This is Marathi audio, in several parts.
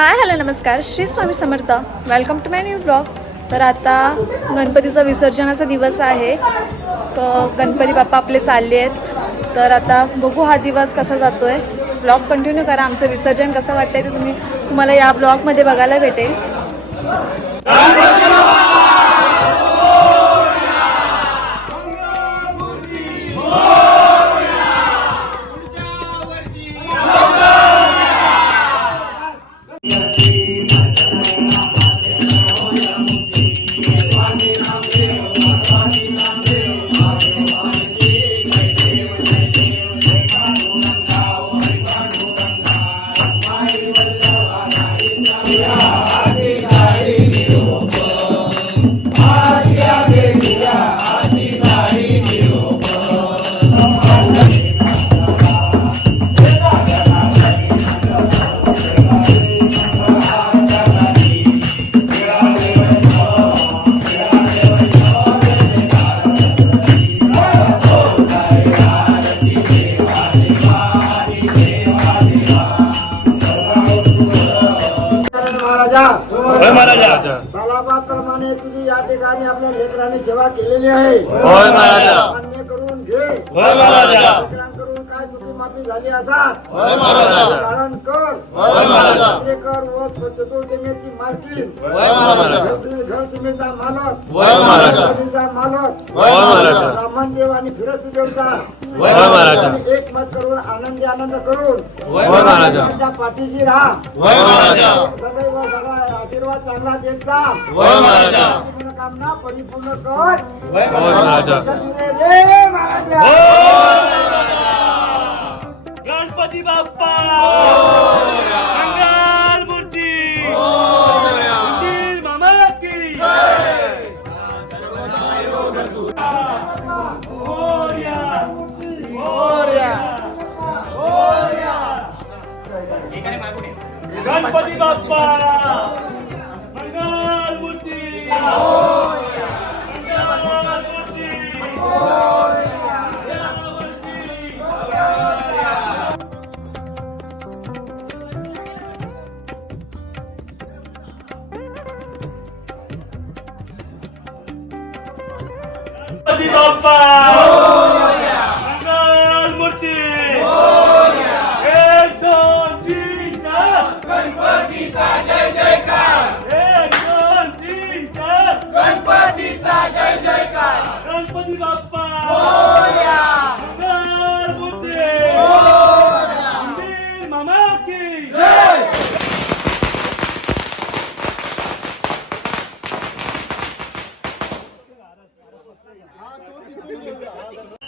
हाय हॅलो नमस्कार. Shri Swami Samarth. Welcome to my new blog तर आता गणपतीचा विसर्जनाचा दिवस आहे. तर गणपती बाप्पा आपले चालले आहेत. तर आता बघू हा दिवस कसा जातो आहे ब्लॉग कंटिन्यू करा. आमचं विसर्जन कसं वाटतंय ते तुम्ही तुम्हाला या ब्लॉगमध्ये बघायला भेटेल. होय महाराजा. बालाबाप्रमाणे तुझी या ठिकाणी आपल्या लेकरांनी सेवा केलेली आहे. होय महाराजा. मान्य करून घे. होय महाराजा. माफी झाली पालन कर होय महाराजा कर व चतुर्जमेची मालकीन घर जमीचा मालक नदीचा मालक होय महाराजा ब्राह्मण देव आणि फिरत देवता एक मत करून आनंदी आनंद करून त्यांच्या पाठीशी राहा सदैव सगळा आशीर्वाद चांगला देत जा मनोकामना परिपूर्ण कर रे महाराजा गणपती बाप्पा. मंगल मूर्ती. मंदिर मामा की मोरया. गणपती बाप्पा. मंगल मूर्ती. मंगल मूर्ती. गणपती ಆ ತೋರಿಸಿ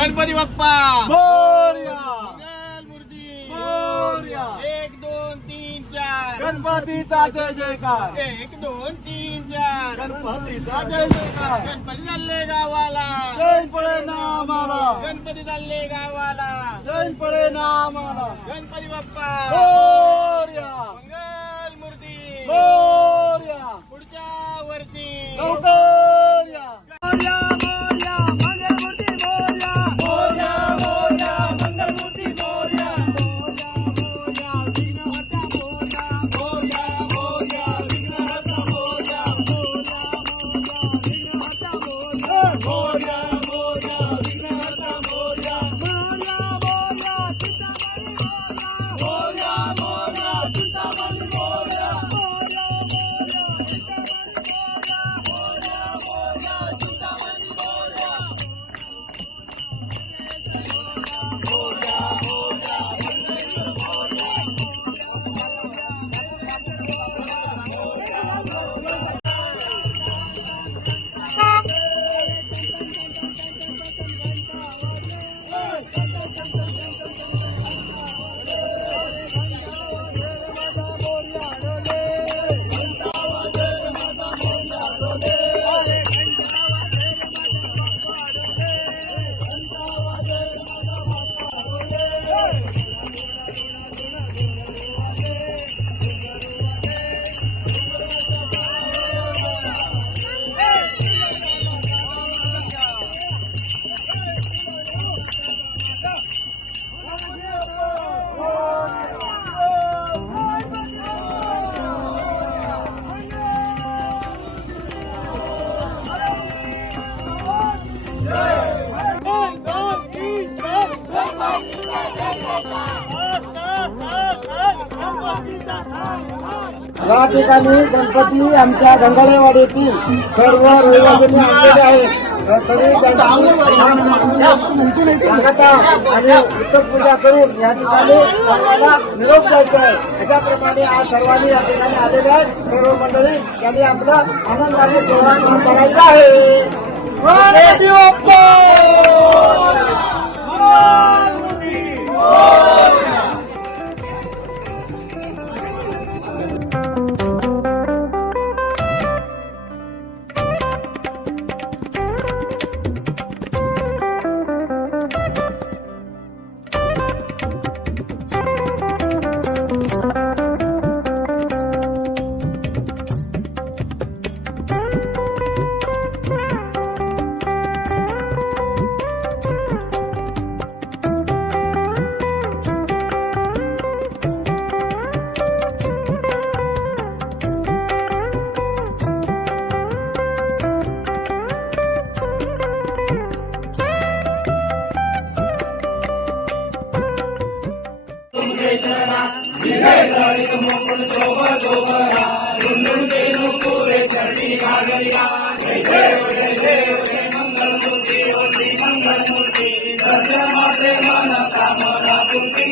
गणपती बाप्पा! मोरया! मूर्ती! एक दोन तीन चार! गणपतीचा जय जयकार एक दोन तीन चार! गणपतीचा जय जयकार गणपती चालले गावाला! जैन पळे नामाला! गणपती चालले गावाला! जैन पळे नामाला! गणपती बाप्पा! मंगल मूर्ती! पुढच्या वर्षी! या ठिकाणी गणपती आमच्या गंगाळेवाडीतील सर्व रहिवाशांनी आणलेले आहे तरी त्यांची स्वागता आणि उत्तम पूजा करून या ठिकाणी सर्वांना निरोप द्यायचा आहे. त्याच्याप्रमाणे आज सर्वांनी या ठिकाणी आलेले आहेत. सर्व मंडळी यांनी आपला आनंदाने सोहळा करायचा आहे. मोर्या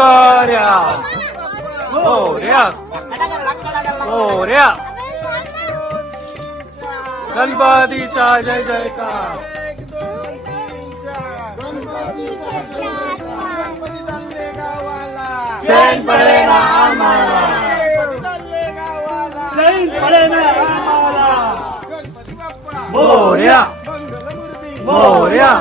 लवकर या मोर्या मोर्या गणपतीचा जय जयकार. चैन पडे ना आम्हाला. गावाला जाईल पडेना आम्हाला मोर्या मोर्या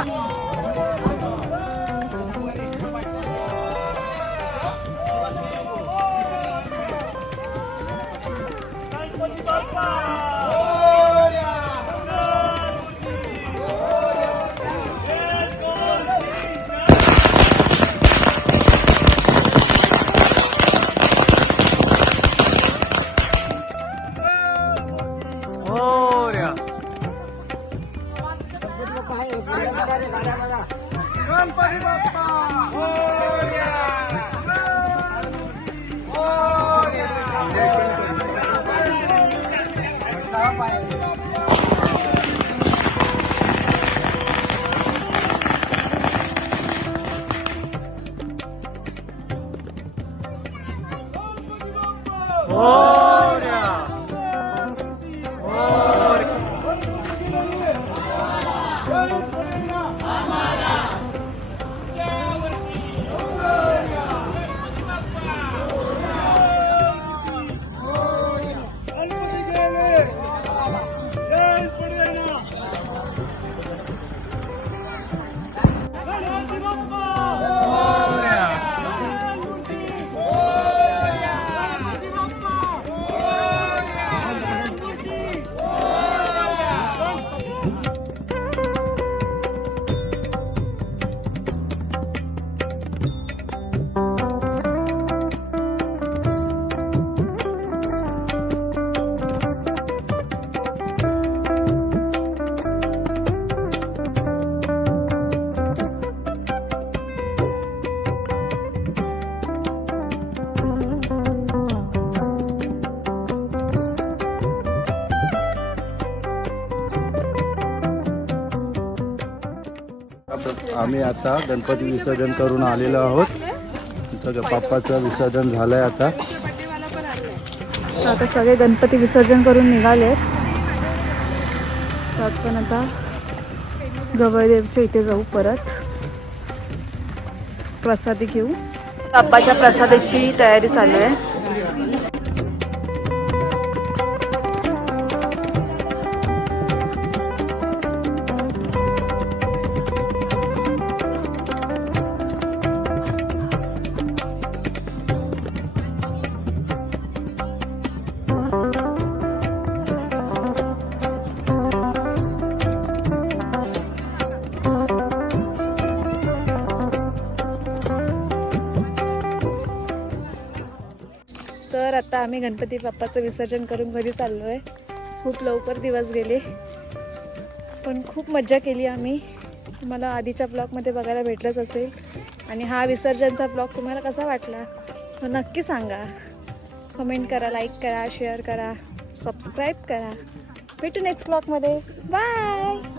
गणपती आम्ही आता गणपती विसर्जन करून आलेलो आहोत. बाप्पाचं विसर्जन झालंय आता. आता सगळे गणपती विसर्जन करून निघाले तर आपण आता गवळदेवच्या इथे जाऊ परत. प्रसादी घेऊ. बाप्पाच्या प्रसादाची तयारी चालू आहे. तर आता आम्ही गणपती बाप्पाचं विसर्जन करून घरी चाललो आहे खूप लवकर दिवस गेले. पण खूप मज्जा केली आम्ही. मला आधीच्या ब्लॉगमध्ये बघायला भेटलंच असेल. आणि हा विसर्जनचा ब्लॉग तुम्हाला कसा वाटला तो नक्की सांगा. कमेंट करा लाईक करा शेअर करा सबस्क्राईब करा. भेटू नेक्स्ट ब्लॉगमध्ये. बाय!